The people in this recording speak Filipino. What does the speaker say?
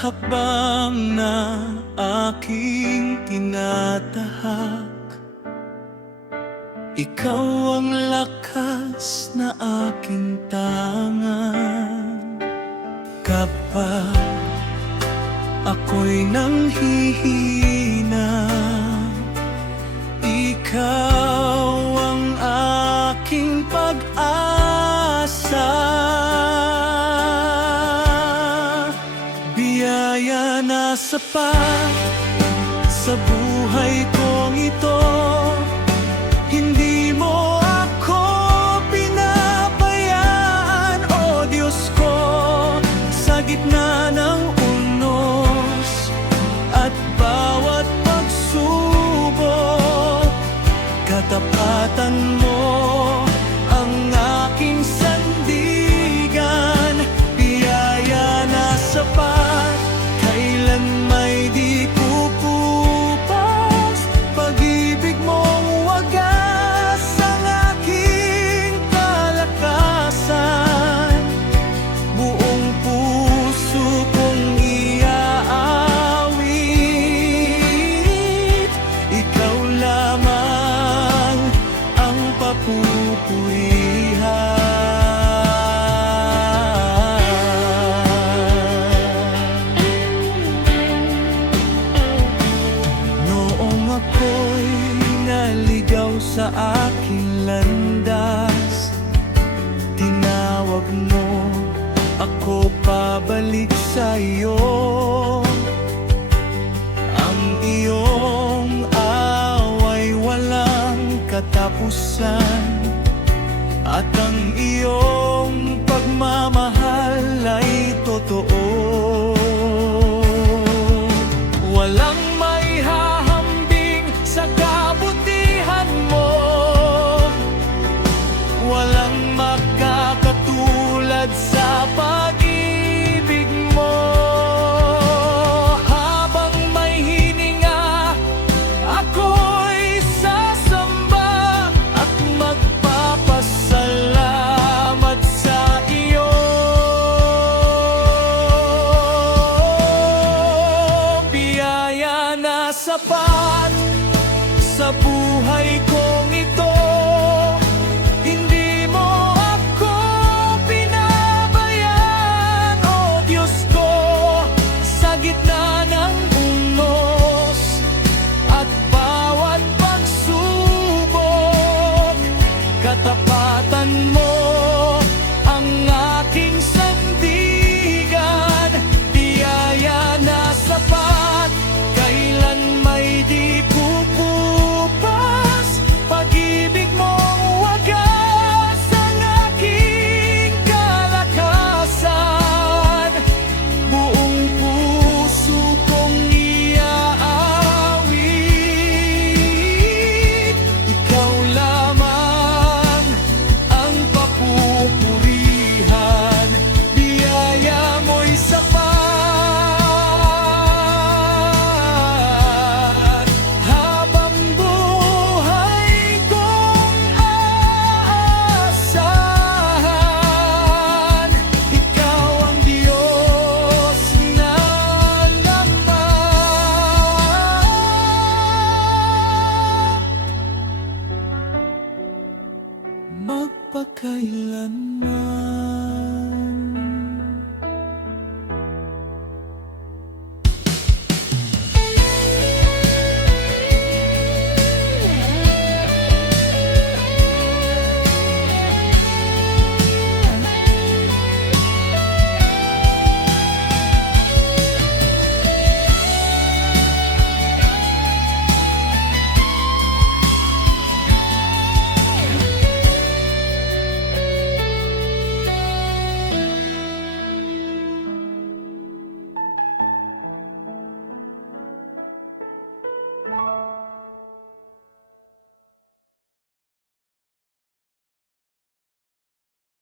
hakbang na aking tinatahak, ikaw ang lakas na aking tangan. Kapag ako'y nanghihina, ikaw ang aking pag-asa. Biyaya na sapat sa buhay kong ito, hindi mo ako pinabayaan, o Diyos ko. Sa gitna ng unos at bawat pagsubok, katapatan mo ang aking sandigan. Biyaya na sapat, kailan may di kukupas, pag-ibig mong wagas ang aking kalakasan. Buong puso kong iaawit, ikaw lamang ang papupurihan. Noong ako'y naligaw sa aking landas, tinawag mo ako pabalik sa iyo. Ang iyong away walang katapusan, at ang iyong pagmamahal ay totoo. Walang may hahambing sa kabutihan mo, walang makakatulad sa pag-ibig mo. Habang may hininga, ako'y sasamba at magpapasalamat sa iyo. Biyaya na sapat sa buhay kong ito, hindi mo ako pinabayaan, o Diyos ko. Sa gitna ng unos at bawat pagsubok, katapatan mo ang aking sandigan. Biyaya na sapat, kailan may di kukupas, pag-ibig mong wagas ang aking kalakasan. Buong puso kong iaawit, ikaw lamang ang papupurihan. Biyaya mo'y sapat, habang buhay kong aasahan. Ikaw ang Diyos na lamang, magpakailanman.